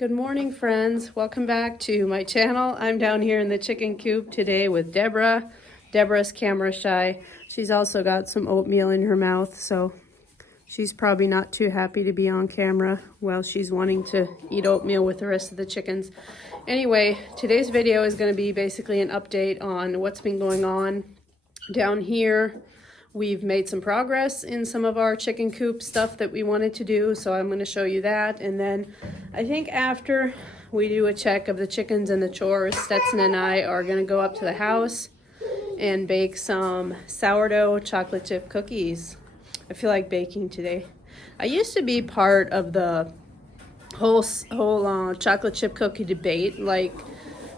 Good morning, friends. Welcome back to my channel. I'm down here in the chicken coop today with Deborah. Deborah's camera shy. She's also got some oatmeal in her mouth, so she's probably not too happy to be on camera while she's wanting to eat oatmeal with the rest of the chickens. Anyway, today's video is going to be basically an update on what's been going on down here. We've made some progress in some of our chicken coop stuff that we wanted to do, so I'm going to show you that. And then I think after we do a check of the chickens and the chores, Stetson and I are going to go up to the house and bake some sourdough chocolate chip cookies. I feel like baking today. I used to be part of the whole chocolate chip cookie debate, like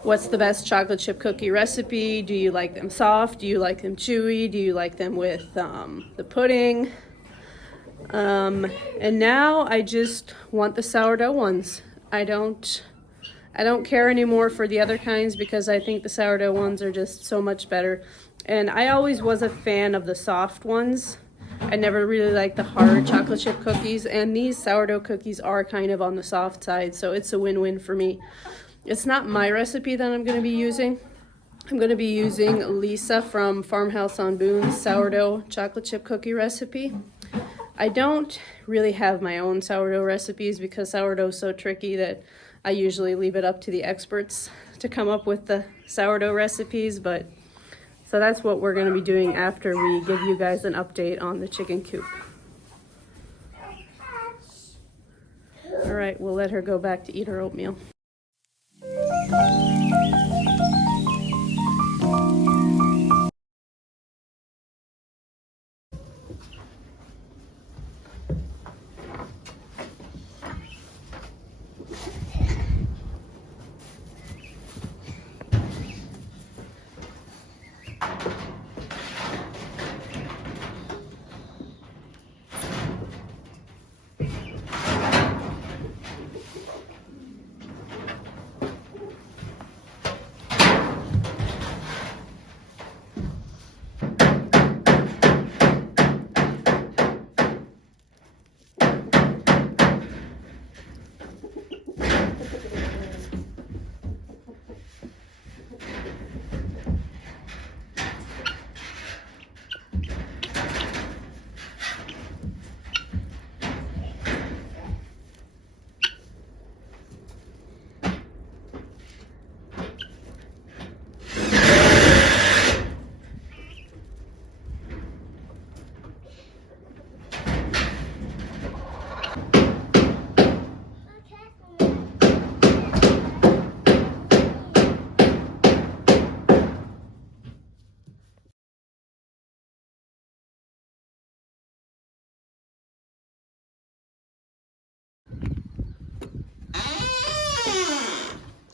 what's the best chocolate chip cookie recipe? Do you like them soft? Do you like them chewy? Do you like them with the pudding? And now I just want the sourdough ones. I don't care anymore for the other kinds because I think the sourdough ones are just so much better. And I always was a fan of the soft ones. I never really liked the hard chocolate chip cookies, and these sourdough cookies are kind of on the soft side, so it's a win-win for me. It's not my recipe that I'm going to be using. I'm going to be using Lisa from Farmhouse on Boone's sourdough chocolate chip cookie recipe. I don't really have my own sourdough recipes because sourdough is so tricky that I usually leave it up to the experts to come up with the sourdough recipes, but so that's what we're going to be doing after we give you guys an update on the chicken coop. All right, we'll let her go back to eat her oatmeal.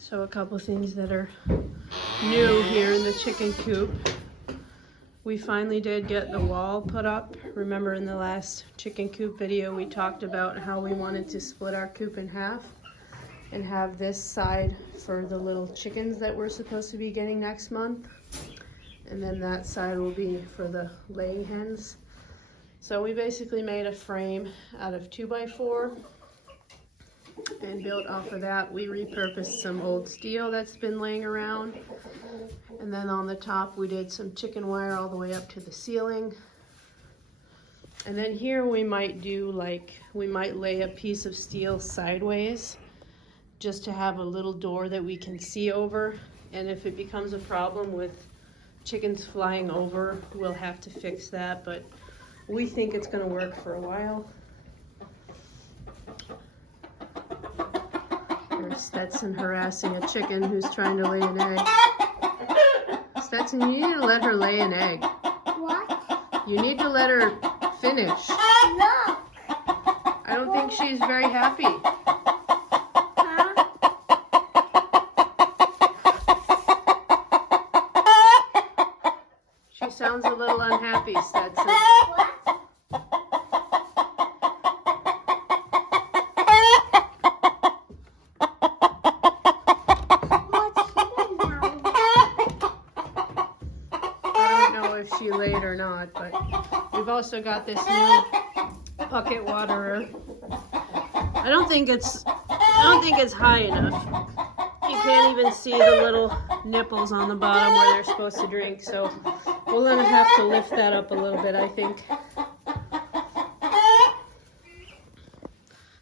So a couple things that are new here in the chicken coop. We finally did get the wall put up. Remember in the last chicken coop video we talked about how we wanted to split our coop in half and have this side for the little chickens that we're supposed to be getting next month, and then that side will be for the laying hens. So we basically made a frame out of 2x4 and built off of that. We repurposed some old steel that's been laying around, and then on the top we did some chicken wire all the way up to the ceiling. And then here we might do we might lay a piece of steel sideways just to have a little door that we can see over, and if it becomes a problem with chickens flying over, we'll have to fix that, but we think it's going to work for a while. Stetson harassing a chicken who's trying to lay an egg. Stetson, you need to let her lay an egg. What? You need to let her finish. No. I don't think she's very happy. Huh? She sounds a little unhappy, Stetson. What? She laid or not, but we've also got this new bucket waterer. I don't think it's I don't think it's high enough. You can't even see the little nipples on the bottom where they're supposed to drink, so we're gonna have to lift that up a little bit, I think.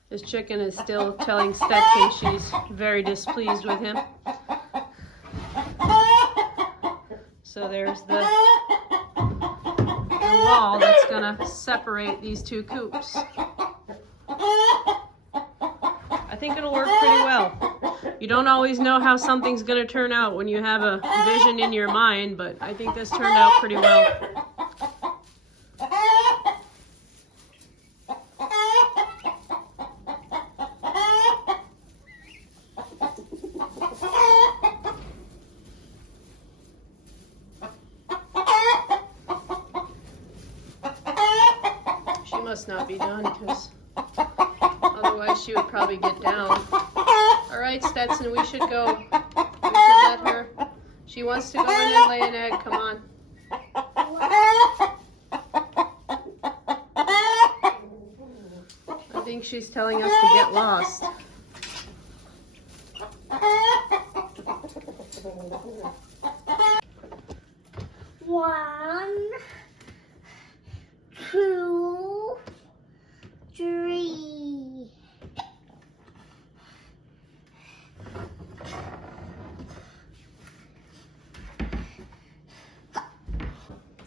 This chicken is still telling Stetson she's very displeased with him. So there's the wall that's gonna separate these two coops. I think it'll work pretty well. You don't always know how something's gonna turn out when you have a vision in your mind, but I think this turned out pretty well. She must not be done, because otherwise she would probably get down. All right, Stetson, we should go. We should let her. She wants to go in and lay an egg. Come on. I think she's telling us to get lost. One, two, three.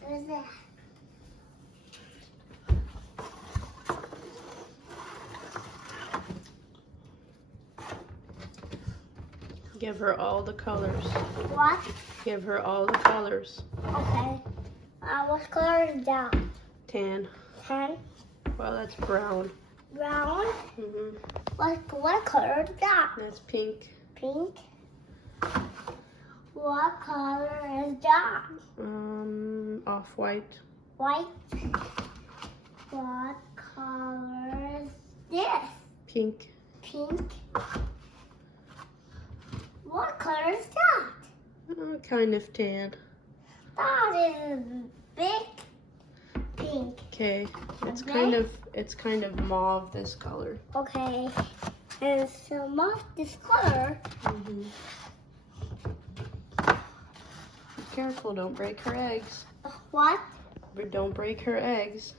What's that? Give her all the colors. What? Give her all the colors. Okay. What color is that? Tan. Tan. Well, that's brown. Brown. Mhm. What color is that? That's pink. Pink. What color is that? Off-white. White. What color is this? Pink. Pink. What color is that? Kind of tan. That is big pink. Okay. It's Okay. kind of mauve, this color. Okay. And some of this color. Mhm. Be careful, don't break her eggs. What? Don't break her eggs.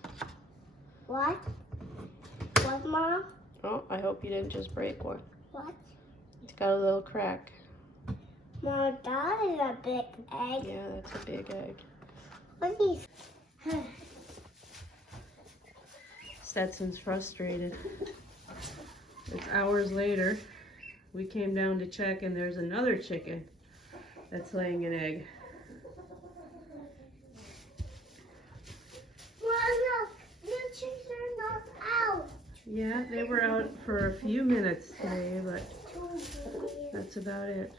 What? What, Mom? Oh, I hope you didn't just break one. What? It's got a little crack. Mom, that is a big egg. Yeah, that's a big egg. What is? Stetson's frustrated. It's hours later. We came down to check, and there's another chicken that's laying an egg. Mom, look, the chicks are not out. Yeah, they were out for a few minutes today, but that's about it.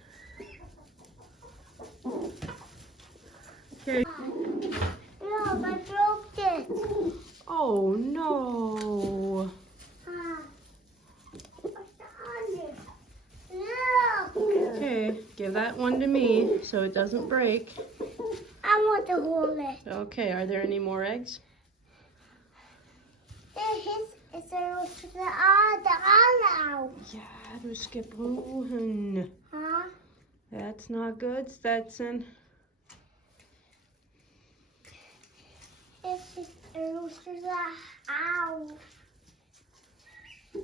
Okay. No, I broke it. Oh no. What's on it? Look. Okay, give that one to me so it doesn't break. I want to hold it. Okay, are there any more eggs? It's the now. Ja, du skipper. Huh? That's not good, Stetson. It's a rooster's ow.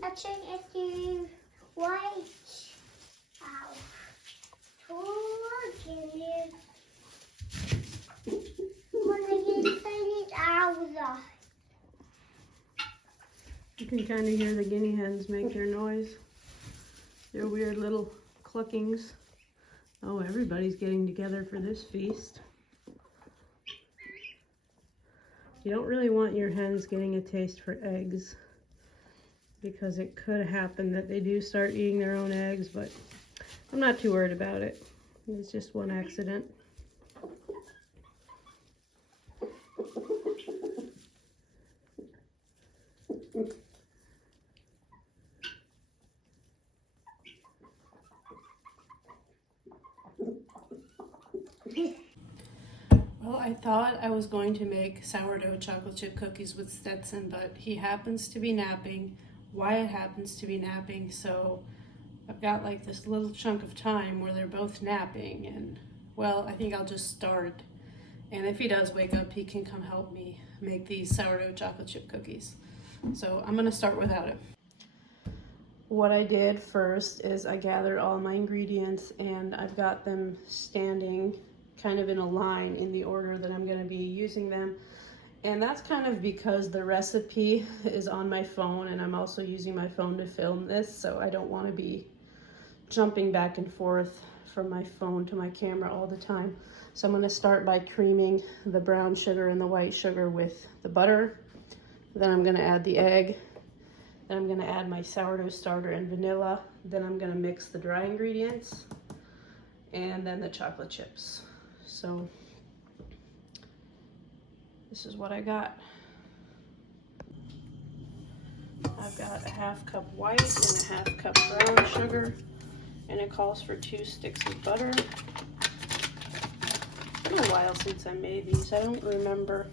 I think it's the white. Ow. Look at it. When I get tiny owls. You can kind of hear the guinea hens make their noise. Their weird little cluckings. Oh, everybody's getting together for this feast. You don't really want your hens getting a taste for eggs, because it could happen that they do start eating their own eggs, but I'm not too worried about it. It's just one accident. Well, I thought I was going to make sourdough chocolate chip cookies with Stetson, but he happens to be napping. Wyatt happens to be napping, so I've got like this little chunk of time where they're both napping, and well, I think I'll just start. And if he does wake up, he can come help me make these sourdough chocolate chip cookies. So I'm gonna start without him. What I did first is I gathered all my ingredients and I've got them standing kind of in a line in the order that I'm gonna be using them. And that's kind of because the recipe is on my phone and I'm also using my phone to film this, so I don't wanna be jumping back and forth from my phone to my camera all the time. So I'm gonna start by creaming the brown sugar and the white sugar with the butter. Then I'm gonna add the egg. Then I'm gonna add my sourdough starter and vanilla. Then I'm gonna mix the dry ingredients and then the chocolate chips. So this is what I got. I've got a 1/2 cup white and a 1/2 cup brown sugar, and it calls for 2 sticks of butter. It's been a while since I made these. I don't remember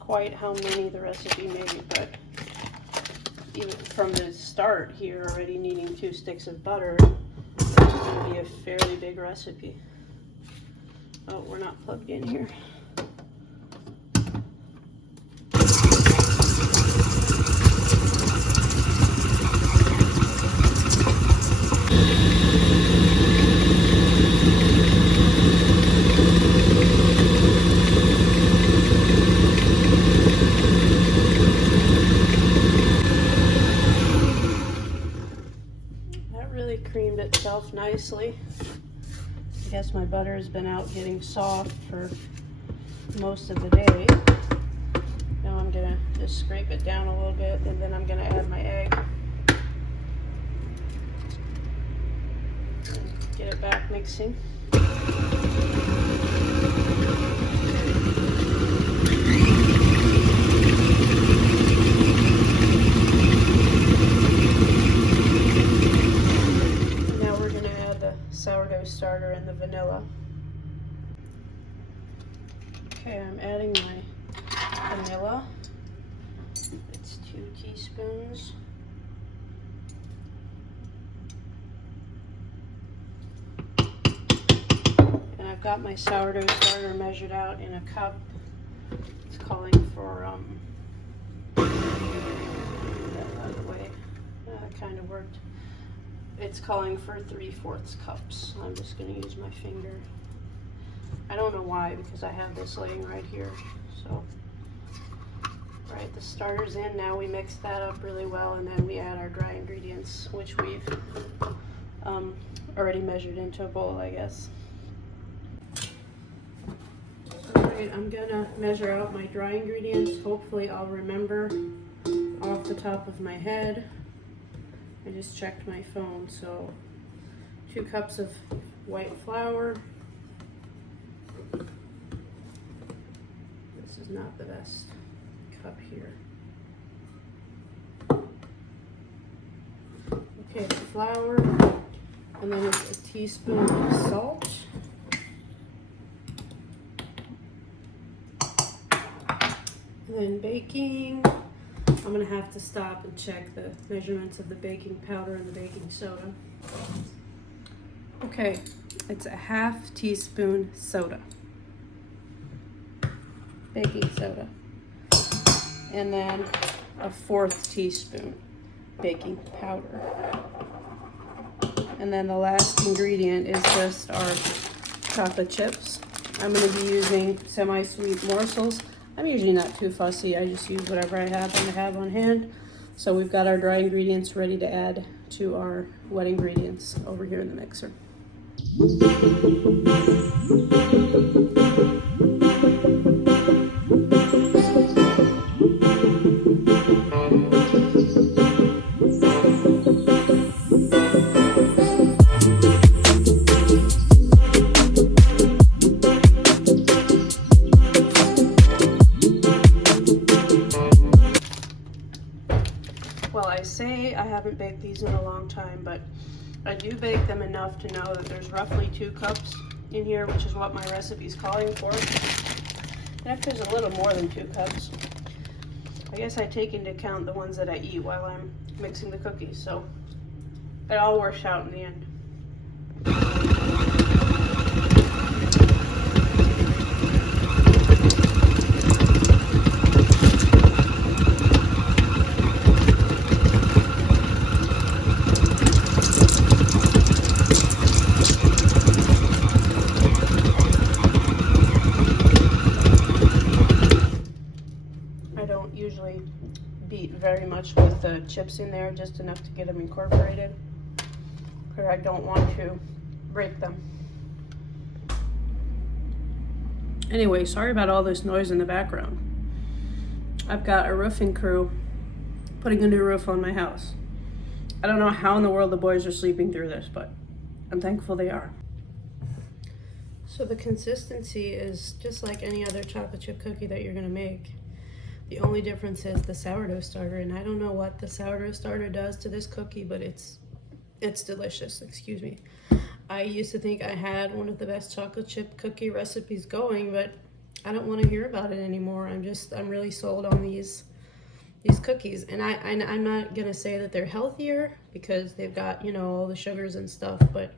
quite how many the recipe made, but even from the start here, already needing 2 sticks of butter, it's going to be a fairly big recipe. Oh, we're not plugged in here. Creamed itself nicely. I guess my butter has been out getting soft for most of the day. Now I'm gonna just scrape it down a little bit, and then I'm gonna add my egg and get it back mixing. Sourdough starter and the vanilla. Okay, I'm adding my vanilla. It's 2 teaspoons. And I've got my sourdough starter measured out in a cup. It's calling for get that out of the way. That kind of worked. It's calling for 3/4 cups. I'm just going to use my finger. I don't know why, because I have this laying right here. So, right, the starter's in. Now we mix that up really well, and then we add our dry ingredients, which we've already measured into a bowl, I guess. Alright, I'm going to measure out my dry ingredients. Hopefully I'll remember off the top of my head. I just checked my phone, so 2 cups of white flour. This is not the best cup here. Okay, the flour, and then it's a teaspoon of salt. And then baking. I'm gonna have to stop and check the measurements of the baking powder and the baking soda. Okay, it's a 1/2 teaspoon soda, baking soda, and then a 1/4 teaspoon baking powder. And then the last ingredient is just our chocolate chips. I'm gonna be using semi-sweet morsels. I'm usually not too fussy. I just use whatever I have on hand. So we've got our dry ingredients ready to add to our wet ingredients over here in the mixer. I haven't baked these in a long time, but I do bake them enough to know that there's roughly 2 cups in here, which is what my recipe is calling for. And if there's a little more than 2 cups, I guess I take into account the ones that I eat while I'm mixing the cookies. So It all works out in the end. I don't usually beat very much with the chips in there, just enough to get them incorporated, because I don't want to break them. Anyway, sorry about all this noise in the background. I've got a roofing crew putting a new roof on my house. I don't know how in the world the boys are sleeping through this, but I'm thankful they are. So the consistency is just like any other chocolate chip cookie that you're gonna make. The only difference is the sourdough starter, and I don't know what the sourdough starter does to this cookie, but it's delicious, excuse me. I used to think I had one of the best chocolate chip cookie recipes going, but I don't want to hear about it anymore. I'm really sold on these cookies, and I'm not gonna say that they're healthier because they've got, you know, all the sugars and stuff, but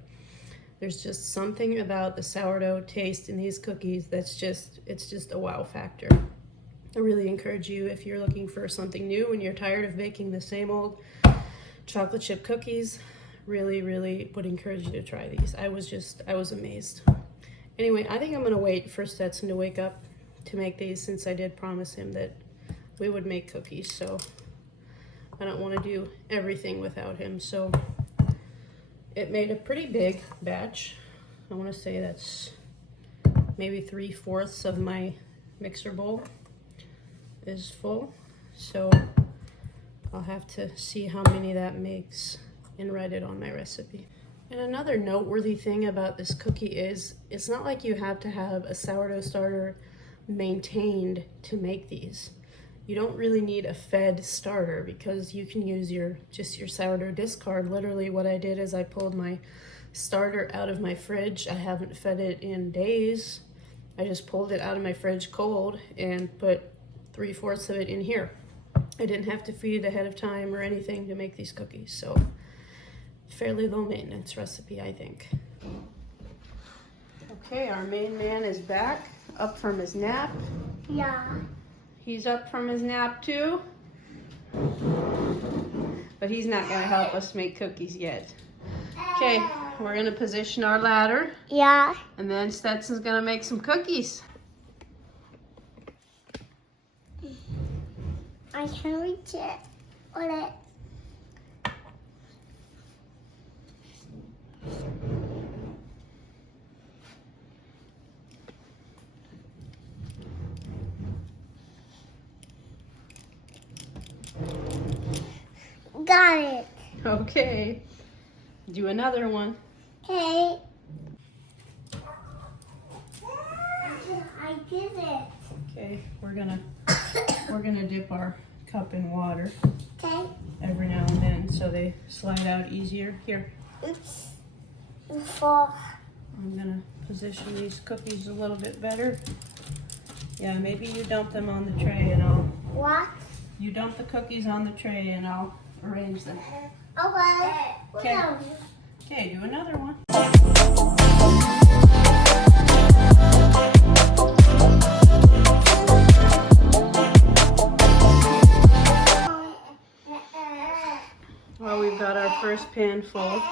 there's just something about the sourdough taste in these cookies it's just a wow factor. I really encourage you, if you're looking for something new and you're tired of baking the same old chocolate chip cookies, really would encourage you to try these. I was amazed. Anyway, I think I'm gonna wait for Stetson to wake up to make these, since I did promise him that we would make cookies, so I don't want to do everything without him. So it made a pretty big batch. I want to say that's maybe 3/4 of my mixer bowl is full, so I'll have to see how many that makes and write it on my recipe. And another noteworthy thing about this cookie is it's not like you have to have a sourdough starter maintained to make these. You don't really need a fed starter because you can use your sourdough discard. Literally what I did is I pulled my starter out of my fridge. I haven't fed it in days. I just pulled it out of my fridge cold and put 3/4 of it in here. I didn't have to feed it ahead of time or anything to make these cookies, so fairly low maintenance recipe, I think. Okay, our main man is back, up from his nap. Yeah. He's up from his nap too, but he's not gonna help us make cookies yet. Okay, we're gonna position our ladder. Yeah. And then Stetson's gonna make some cookies. I can reach it with it. Got it. Okay, do another one. Okay. I did it. Okay, we're gonna dip our cup in water Okay. every now and then so they slide out easier. Here, Oops. Four. I'm gonna position these cookies a little bit better. Yeah, maybe you dump them on the tray and What? you dump the cookies on the tray and I'll arrange them. Okay. Okay. Okay, do another one. Well, we've got our first pan full.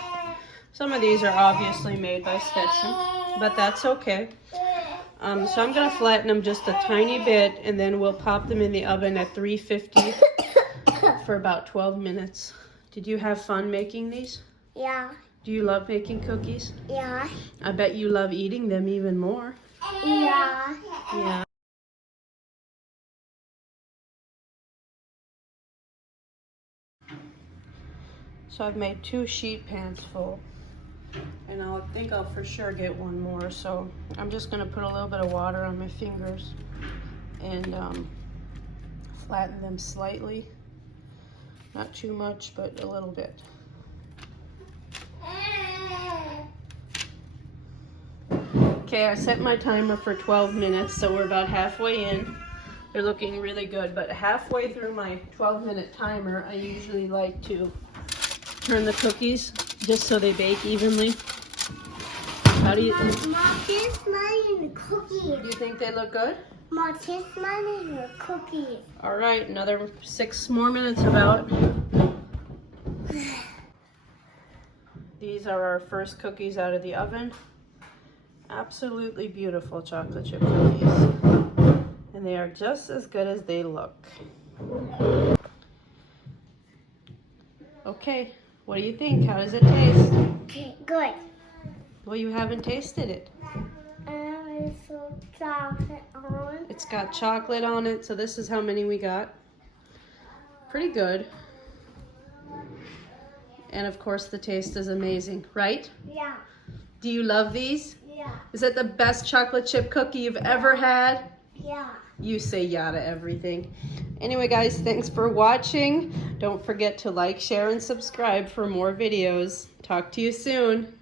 Some of these are obviously made by Stetson, but that's okay. So I'm gonna flatten them just a tiny bit and then we'll pop them in the oven at 350 for about 12 minutes. Did you have fun making these? Yeah. Do you love making cookies? Yeah. I bet you love eating them even more. Yeah. Yeah. So I've made 2 sheet pans full, and I think I'll for sure get one more. So I'm just gonna put a little bit of water on my fingers and flatten them slightly. Not too much, but a little bit. Okay, I set my timer for 12 minutes, so we're about halfway in. They're looking really good, but halfway through my 12-minute timer, I usually like to turn the cookies just so they bake evenly. How do you Mom, taste mine in the cookies. do you think they look good? Mom, taste mine in the cookies. All right, another 6 more minutes about. These are our first cookies out of the oven. Absolutely beautiful chocolate chip cookies. And they are just as good as they look. Okay, what do you think? How does it taste? Okay, good. Well, you haven't tasted it. It's so chocolate on. It's got chocolate on it, so this is how many we got. Pretty good. And of course the taste is amazing, right? Yeah, Do you love these? yeah, Is it the best chocolate chip cookie you've ever had? yeah. You say yeah to everything. Anyway, guys, thanks for watching. Don't forget to like, share, and subscribe for more videos. Talk to you soon.